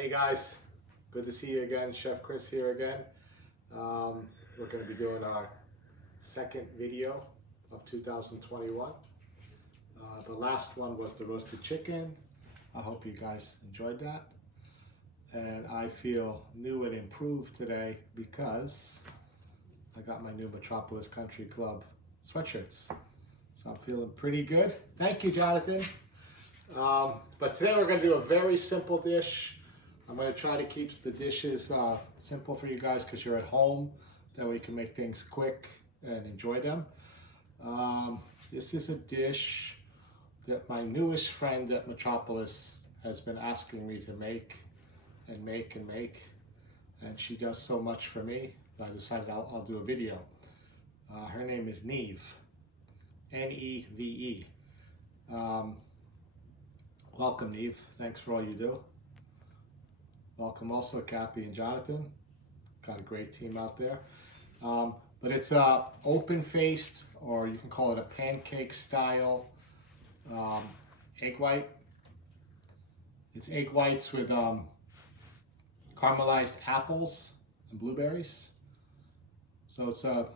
Hey guys, good to see you again. Chef Chris here again. We're going to be doing our second video of 2021. The last one was the roasted chicken. I hope you guys enjoyed that. And I feel new and improved today because I got my new Metropolis Country Club sweatshirts. So I'm feeling pretty good. Thank you, Jonathan. But today we're going to do a very simple dish. I'm going to try to keep the dishes simple for you guys because you're at home. That way you can make things quick and enjoy them. This is a dish that my newest friend at Metropolis has been asking me to make and make and make. And she does so much for me that I decided I'll do a video. Her name is Neve. N-E-V-E. Welcome, Neve. Thanks for all you do. Welcome also Kathy and Jonathan. Got a great team out there. But it's a open-faced, or you can call it a pancake style egg white. It's egg whites with caramelized apples and blueberries. So it's a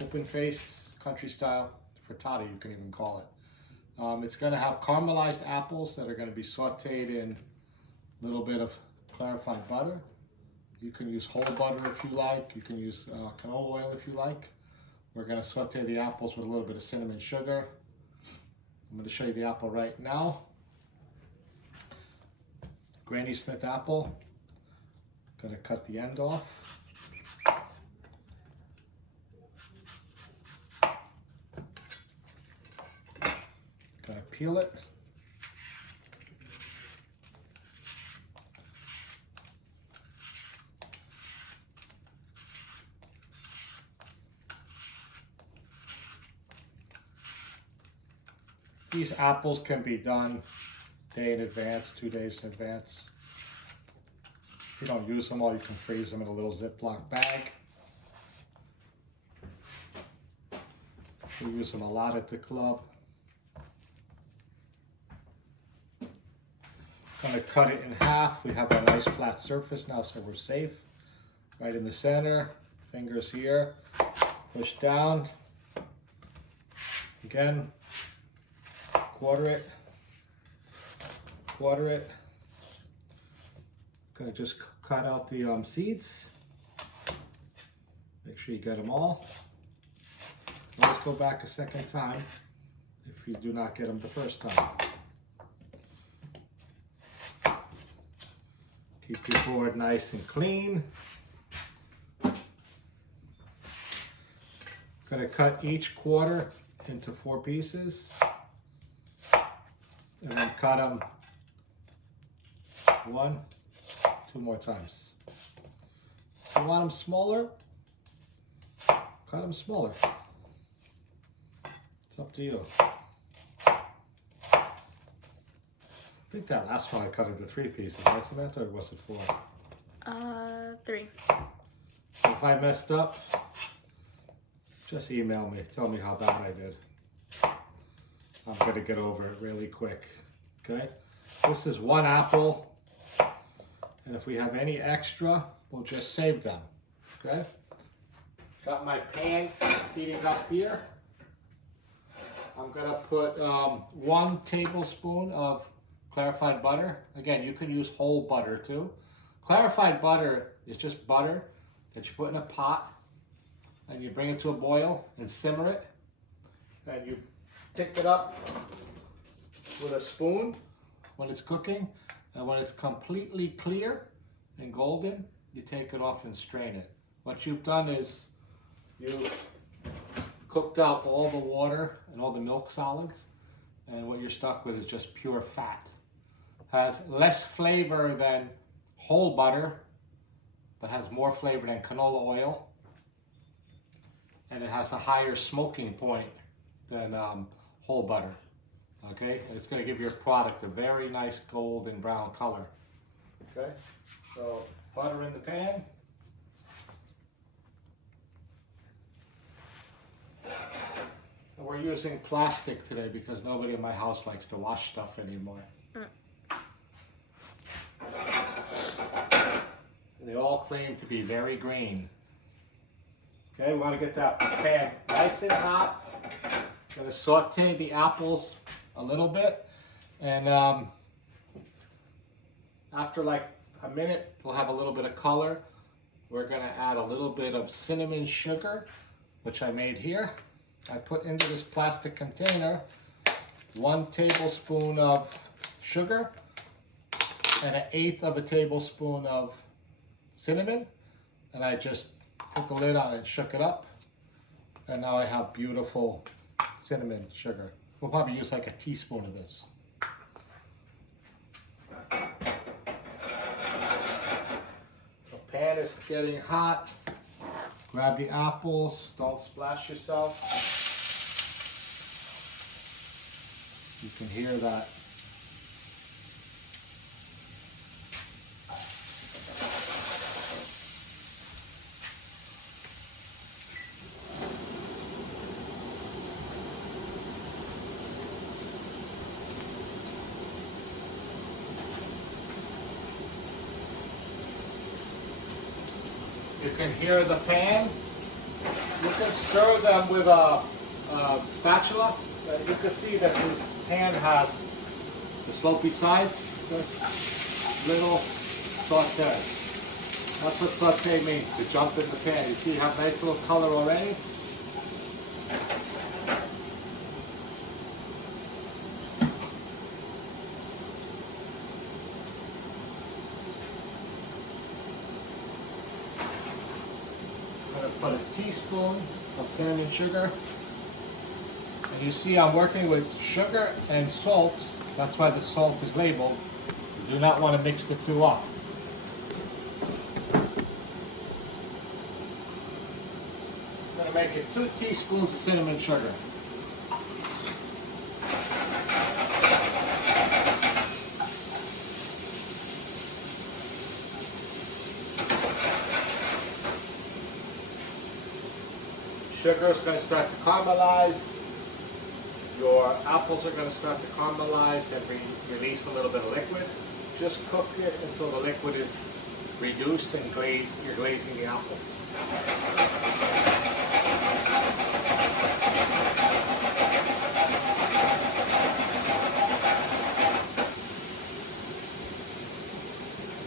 open-faced country style frittata, you can even call it. It's going to have caramelized apples that are going to be sauteed in a little bit of clarified butter. You can use whole butter if you like. You can use canola oil if you like. We're going to saute the apples with a little bit of cinnamon sugar. I'm going to show you the apple right now. Granny Smith apple. Going to cut the end off. Going to peel it. These apples can be done a day in advance, 2 days in advance. If you don't use them all, you can freeze them in a little Ziploc bag. We use them a lot at the club. Going to cut it in half. We have a nice flat surface now, so we're safe. Right in the center, fingers here, push down. Again, quarter it. Gonna just cut out the seeds. Make sure you get them all. Always go back a second time if you do not get them the first time. Keep your board nice and clean. Gonna cut each quarter into 4 pieces. And then cut them 1, 2 more times. If you want them smaller, cut them smaller. It's up to you. I think that last one I cut into 3 pieces, right, Samantha, or was it 4? 3. If I messed up, just email me. Tell me how bad I did. I'm going to get over it really quick, okay? This is 1 apple, and if we have any extra, we'll just save them, okay? Got my pan heating up here. I'm going to put 1 tablespoon of clarified butter. Again, you can use whole butter too. Clarified butter is just butter that you put in a pot, and you bring it to a boil and simmer it, and you pick it up with a spoon when it's cooking, and when it's completely clear and golden, you take it off and strain it. What you've done is you've cooked out all the water and all the milk solids, and what you're stuck with is just pure fat. Has less flavor than whole butter, but has more flavor than canola oil, and it has a higher smoking point than whole butter, okay? And it's going to give your product a very nice golden brown color, okay? So butter in the pan. And we're using plastic today because nobody in my house likes to wash stuff anymore. claim to be very green. Okay, we want to get that pan nice and hot. Going to saute the apples a little bit, and after like a minute, we'll have a little bit of color. We're going to add a little bit of cinnamon sugar, which I made here. I put into this plastic container 1 tablespoon of sugar and 1/8 of a tablespoon of cinnamon, and I just put the lid on and shook it up, and now I have beautiful cinnamon sugar. We'll probably use like a teaspoon of this. The pan is getting hot. Grab the apples, don't splash yourself. You can hear that. You can hear the pan. You can stir them with a spatula. You can see that this pan has the slopey sides, just little saute. That's what saute means, to jump in the pan. You see, you have nice little color already. I'm going to put a teaspoon of cinnamon sugar. And you see I'm working with sugar and salt. That's why the salt is labeled. You do not want to mix the two up. I'm going to make it 2 teaspoons of cinnamon sugar. Sugar is going to start to caramelize. Your apples are going to start to caramelize and release a little bit of liquid. Just cook it until the liquid is reduced and you're glazing the apples.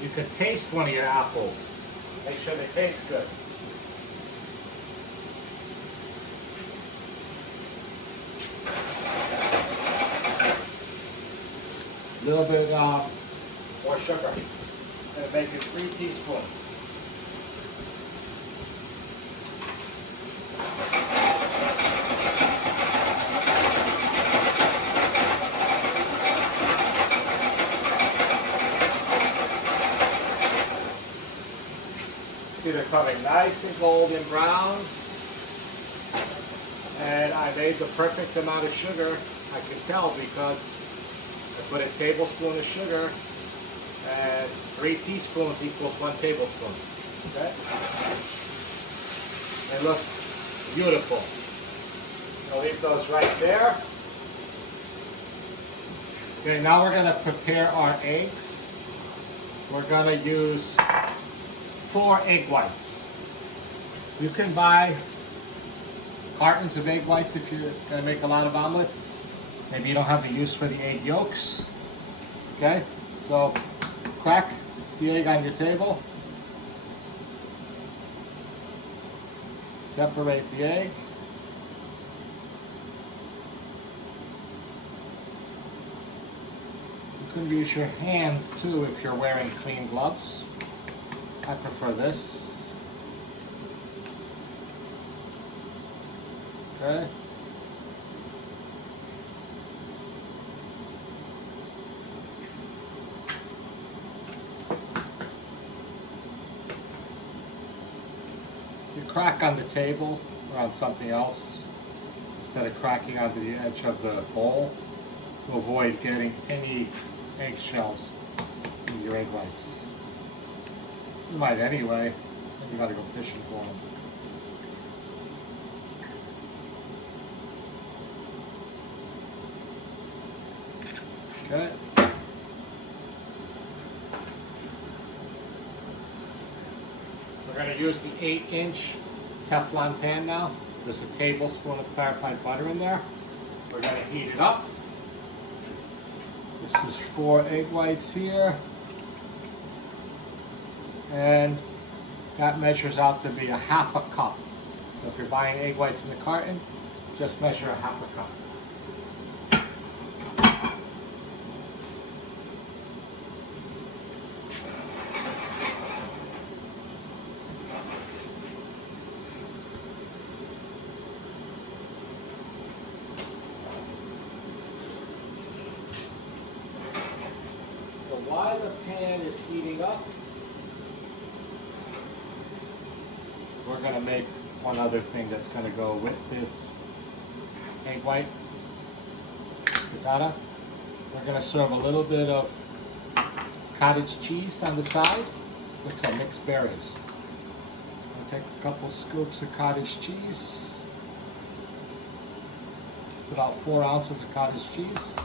You can taste one of your apples. Make sure they taste good. A little bit more sugar. And make it 3 teaspoons. See, they're coming nice and golden brown. And I made the perfect amount of sugar. I can tell because I put a tablespoon of sugar, and 3 teaspoons equals 1 tablespoon. Okay? They look beautiful. I'll leave those right there. Okay, now we're going to prepare our eggs. We're going to use 4 egg whites. You can buy cartons of egg whites if you're going to make a lot of omelets. Maybe you don't have the use for the egg yolks. Okay, so crack the egg on your table. Separate the egg. You can use your hands too if you're wearing clean gloves. I prefer this. Okay. You crack on the table or on something else instead of cracking onto the edge of the bowl to avoid getting any eggshells in your egg whites. You might anyway, and you gotta go fishing for them. Okay. We're going to use the 8-inch Teflon pan now. There's a tablespoon of clarified butter in there. We're going to heat it up. This is 4 egg whites here. And that measures out to be a half a cup. So if you're buying egg whites in the carton, just measure a half a cup. So while the pan is heating up, we're going to make one other thing that's going to go with this egg white frittata. We're going to serve a little bit of cottage cheese on the side with some mixed berries. I'll take a couple scoops of cottage cheese. It's about 4 ounces of cottage cheese.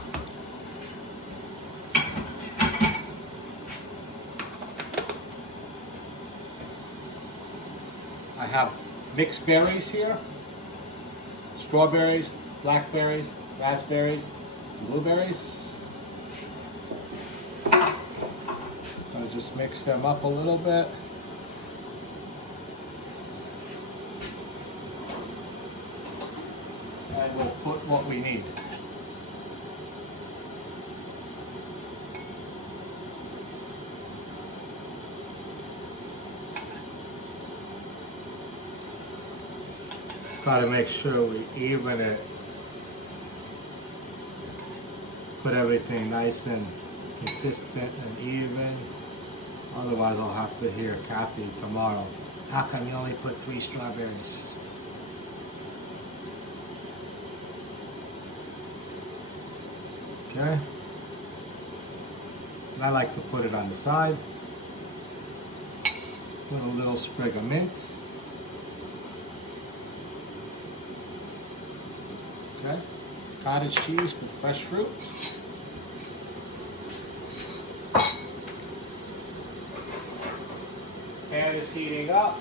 I have mixed berries here, strawberries, blackberries, raspberries, blueberries. I'll just mix them up a little bit. And we'll put what we need. Got to make sure we even it. Put everything nice and consistent and even. Otherwise I'll have to hear Kathy tomorrow. How come you only put 3 strawberries? Okay. And I like to put it on the side. Put a little sprig of mint. Okay, cottage cheese with fresh fruit. Pan is heating up.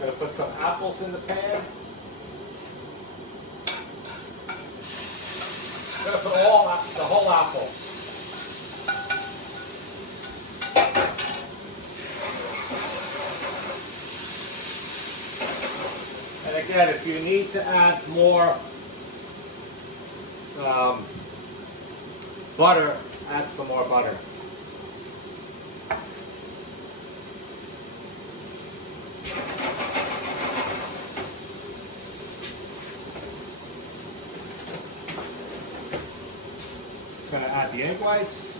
Gonna put some apples in the pan. Gonna put the whole apple. And again, if you need to add more butter, add some more butter. Going to add the egg whites.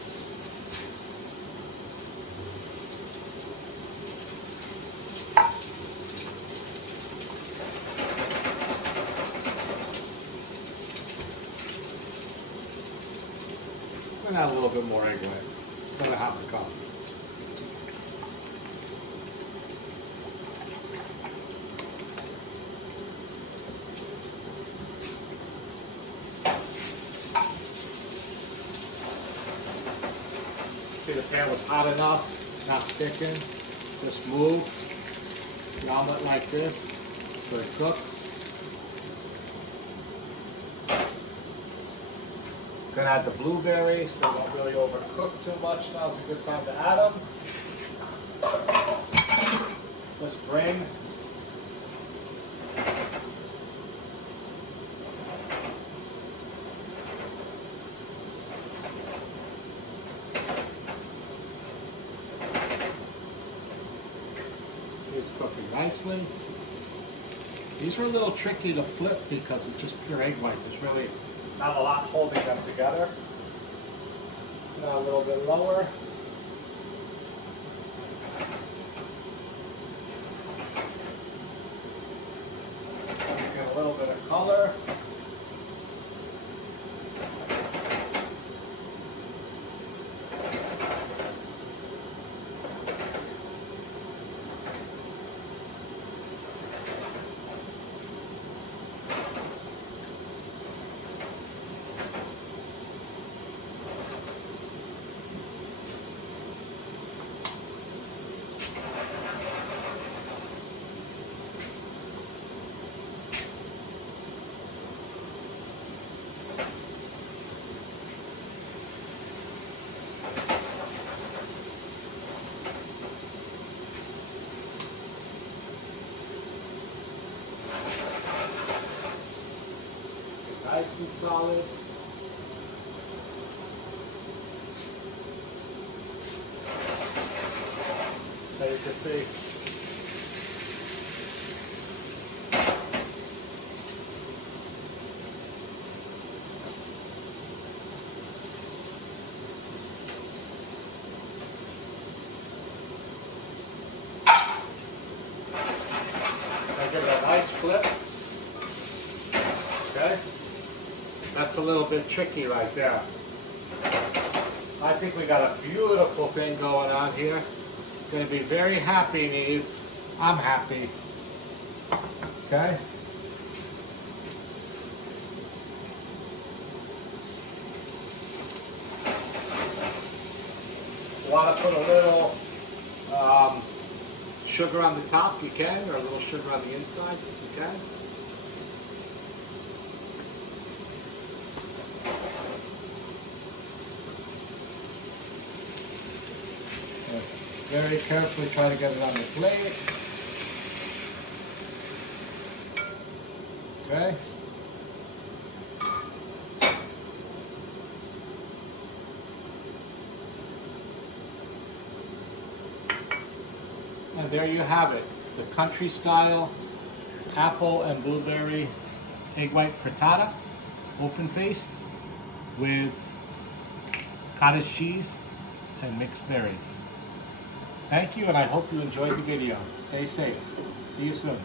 And add a little bit more egg white, about a half a cup. See, the pan was hot enough, not sticking. Just move the omelet like this so it cooks. Gonna add the blueberries, so they don't really overcook too much. Now's a good time to add them. Just bring see, it's cooking nicely. These are a little tricky to flip because it's just pure egg white. There's really not a lot holding them together. Now a little bit lower. Get a little bit of color. Nice and solid. As you can see. I give it a nice flip. Okay? That's a little bit tricky right there. I think we got a beautiful thing going on here. Going to be very happy, Neve. I'm happy. Okay? You want to put a little sugar on the top, you can, or a little sugar on the inside, you can. Very carefully try to get it on the plate. Okay. And there you have it, the country style apple and blueberry egg white frittata, open faced with cottage cheese and mixed berries. Thank you, and I hope you enjoyed the video. Stay safe. See you soon.